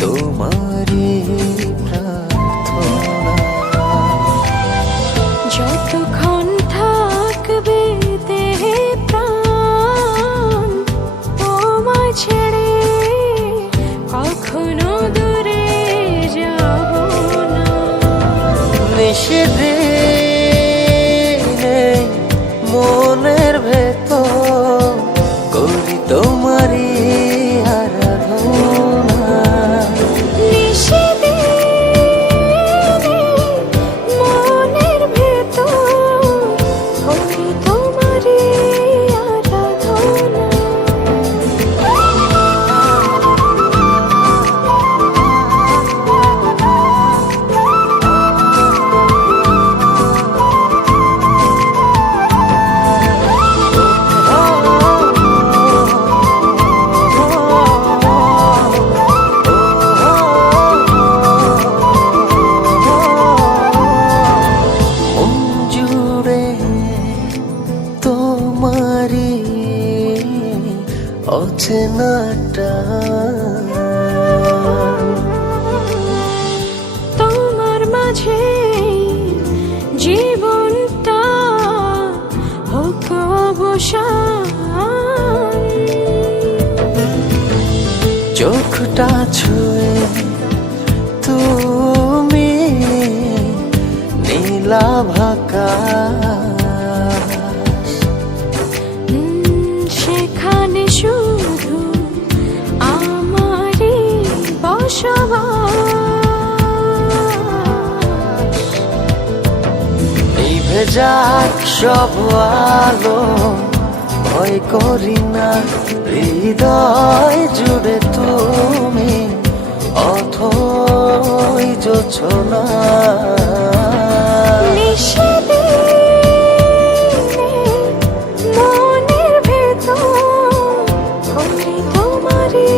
তোমারই প্রার্থনা। যতক্ষণ থাকবে দেহে প্রাণ, তোমায় ছেড়ে কখনো দূরে যাব না। নিষেধে মনের ভেতর করি তোমারই আরাধনা। নিষেধে মনের ভেতর করি তোমারই আরাধনা। মন জুড়ে তোমারই অচেনাটা, তোমার মাঝে জীবনটা হোক অবসান। চোখটা ছুঁয়ে তুমি নীলাভাকাশ, সেখানে শুধু আমারই বসবাস। নিভে যাক সব আলো, ভয় করি না, হৃদয় জুড়ে তুমি অথই জোছনা। নিষেধে মনের ভেতর করি তোমারই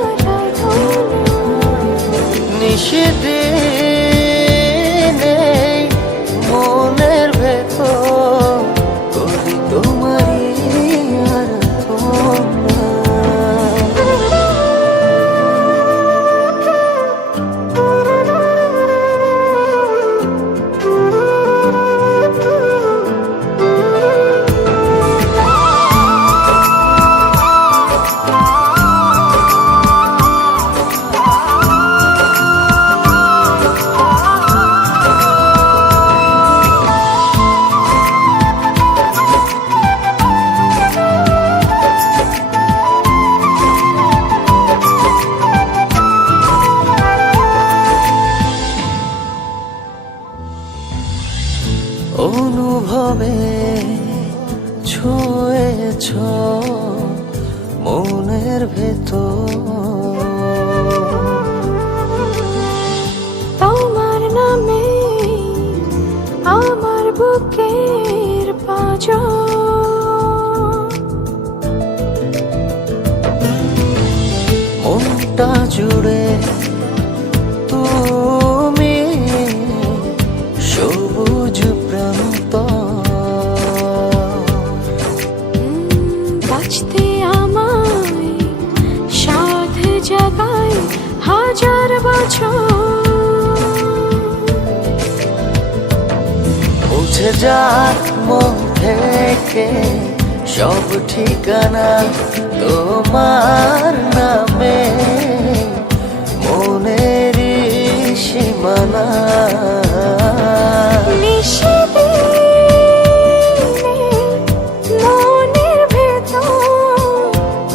আরাধনা। নিষেধে মনের ভেতর করি তোমারই আরাধনা। অনুভবে ছুঁয়েছ মনের ভেতর, তোমার নামে আমার বুকের পাঁজর। মনটা জুড়ে তুমি সবুজ প্রান্ত, বাঁচতে আমায় সাধ জাগায় হাজার বছর। মুছে যাক মন থেকে সব ঠিকানা, তোমার নামে মনেরই সীমানা। নিষেধে মনের ভেতর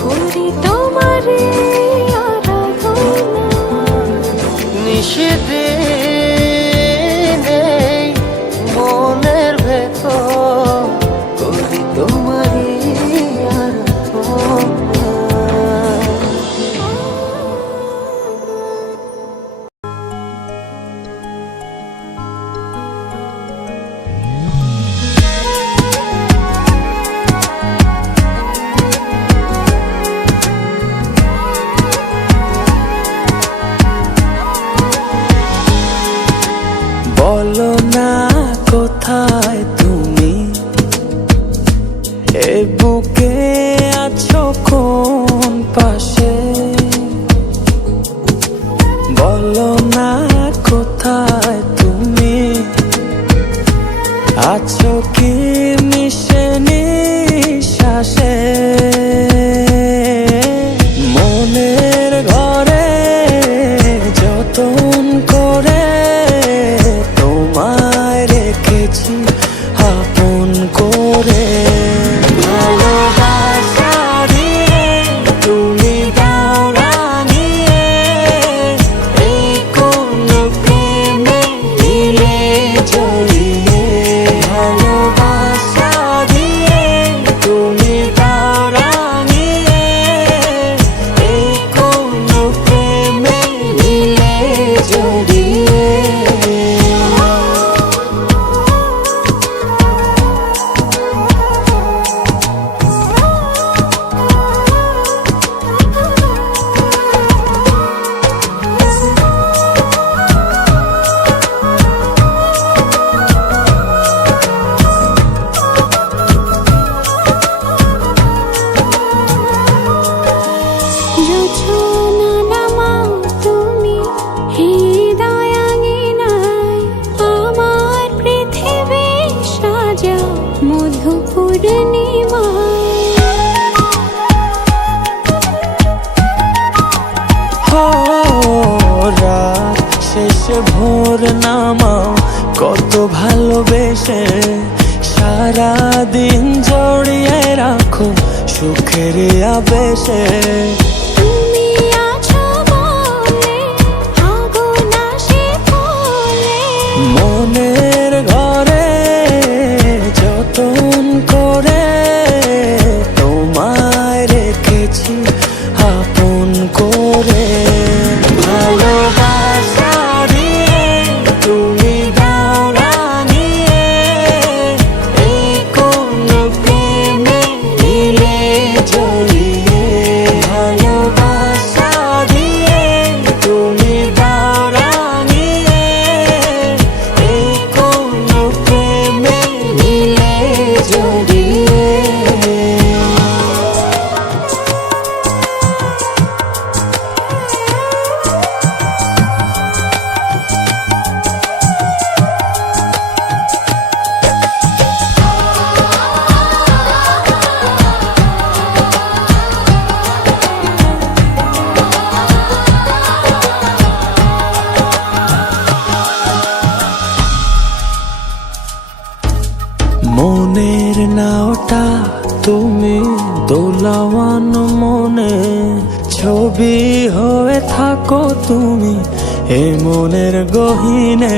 করি তোমারই আরাধনা। নিষেধে মনের ভেতর করি তোমারই আরাধনা। বলো না কোথায় তুমি আছো কি মিশে নিঃশ্বাসে, মনের ঘরে যতন করে তোমায় রেখেছি আপন করে। ভালোবাসা দিয়ে তুমি দাও রাঙিয়ে, এই কোন প্রেমে দিলে জড়িয়ে। ভালোবাসা দিয়ে তুমি দাও রাঙিয়ে, এই কোন প্রেমে দিলে জড়িয়ে। রচনা নামাও তুমি হৃদয় আঙিনায়, আমার পৃথিবী সাজাও মধু পূর্ণিমায়। রাত শেষে ভোর নামাও কত ভালোবেসে, সারাদিন জড়িয়ে রাখো সুখের আবেশে। তুমি আছো বলে আগুন আসে ফলে, মনের ঘরে যতন করে তোমায় রেখেছি আপন করে। ভালোবাসা দিয়ে তুমি দাও রাঙিয়ে, এই কোন প্রেমে দিলে জড়িয়ে। ভালোবাসা দিয়ে তুমি দাও রাঙিয়ে, এই কোন প্রেমে দিলে জড়িয়ে। মনের নাওটা তুমি দোলাওয়ান মনে, ছবি হয়ে থাকো তুমি এ মনের গহীনে।